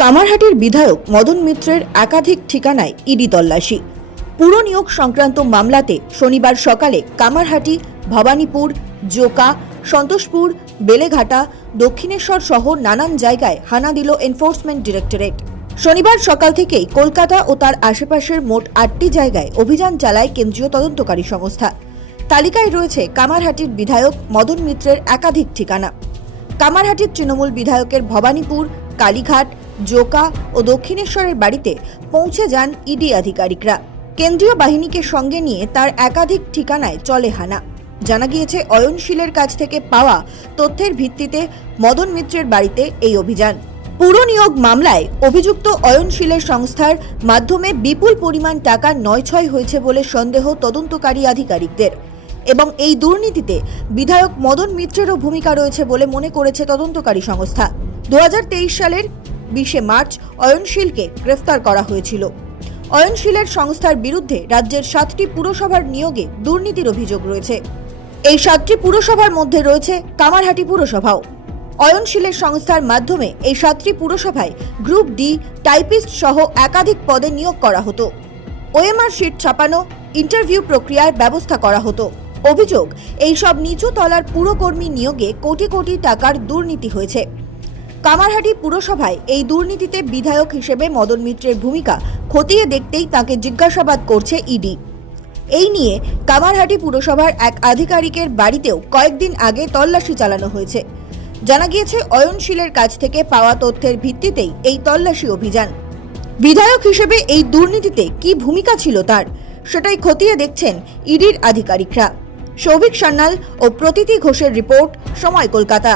কামারহাটির বিধায়ক মদন মিত্রের একাধিক ঠিকানায় ইডি তল্লাশি। পুর নিয়োগ সংক্রান্ত মামলাতে শনিবার সকালে কামারহাটি, ভবানীপুর, জোকা, সন্তোষপুর, বেলেঘাটা, দক্ষিণেশ্বর সহ নানান জায়গায় হানা দিল এনফোর্সমেন্ট ডিরেক্টরেট। শনিবার সকাল থেকেই কলকাতা ও তার আশেপাশের মোট 8টি জায়গায় অভিযান চালায় কেন্দ্রীয় তদন্তকারী সংস্থা। তালিকায় রয়েছে কামারহাটির বিধায়ক মদন মিত্রের একাধিক ঠিকানা। কামারহাটির তৃণমূল বিধায়কের ভবানীপুর, কালীঘাট, জোকা ও দক্ষিণেশ্বরের বাড়িতে পৌঁছে যান ইডি আধিকারিকরা। কেন্দ্রীয় বাহিনীকে সঙ্গে নিয়ে তার একাধিক ঠিকানায় চলে হানা। জানা গিয়েছে, অয়নশীলের কাছ থেকে পাওয়া তথ্যের ভিত্তিতে মদন মিত্রের বাড়িতে এই অভিযান। পুর নিয়োগ মামলায় অভিযুক্ত অয়নশীলের সংস্থার মাধ্যমে বিপুল পরিমাণ টাকা নয়ছয় হয়েছে বলে সন্দেহ তদন্তকারী আধিকারিকদের, এবং এই দুর্নীতিতে বিধায়ক মদন মিত্রেরও ভূমিকা রয়েছে বলে মনে করেছে তদন্তকারী সংস্থা। 2023 সালের 20 মার্চ অয়নশীলকে গ্রেফতার করা হয়েছিল। অয়নশীলের সংস্থার বিরুদ্ধে রাজ্যের 7টি পুরসভার নিয়োগে দুর্নীতির অভিযোগ রয়েছে। এই 7টি পুরসভার মধ্যে রয়েছে কামারহাটি পুরসভাও। অয়নশীলের সংস্থার মাধ্যমে এই 7টি পুরসভায় গ্রুপ ডি টাইপিস্ট সহ একাধিক পদে নিয়োগ করা হতো। ওএমআর শিট ছাপানো, ইন্টারভিউ প্রক্রিয়ার ব্যবস্থা করা হতো। অভিযোগ, এই সব নিচু তলার পুরকর্মী নিয়োগে কোটি কোটি টাকার দুর্নীতি হয়েছে। কামারহাটি পুরসভায় এই দুর্নীতিতে বিধায়ক হিসেবে মদন মিত্রের ভূমিকা খতিয়ে দেখতেই তাকে জিজ্ঞাসাবাদ করছে ইডি। এই নিয়ে কামারহাটি পুরসভার এক আধিকারিকের বাড়িতেও কয়েকদিন আগে তল্লাশি চালানো হয়েছে। জানা গিয়েছে, অয়নশীলের কাছ থেকে পাওয়া তথ্যের ভিত্তিতেই এই তল্লাশি অভিযান। বিধায়ক হিসেবে এই দুর্নীতিতে কি ভূমিকা ছিল তার, সেটাই খতিয়ে দেখছেন ইডির আধিকারিকরা। সৌভিক সান্যাল ও প্রতীতি ঘোষের রিপোর্ট, সময়, কলকাতা।